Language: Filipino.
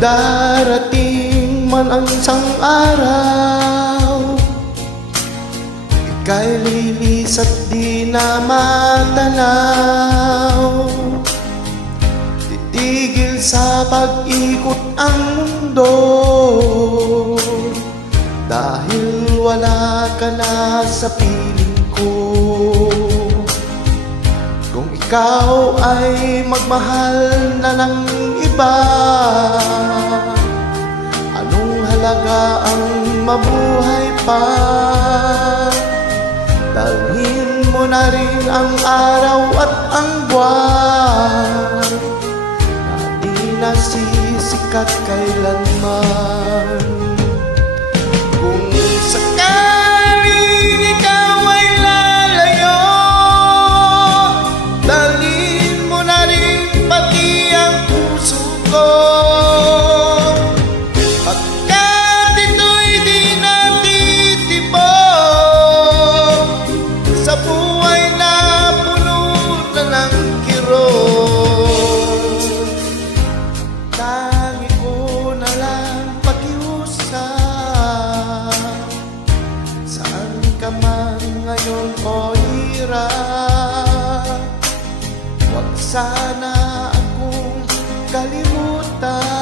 Darating man ang isang araw, ika'y lilis at di na matanaw. Titigil sa pag-ikot ang mundo, dahil wala ka na sa piling ko. Kung ikaw ay magmahal na ng iba, anong halaga ang mabuhay pa? Dalhin mo na rin ang araw at ang buwan, na di nasisikat kailanman. Kung sakaling ikaw ay lalayo, dalhin mo na rin pati ang puso ko. Pagkat ito'y di natitibok sa buhay na puno na ng kirot. Tangi ko na lang pakiusap, saan ka man ngayon o hirap, huwag sana akong kalimutan.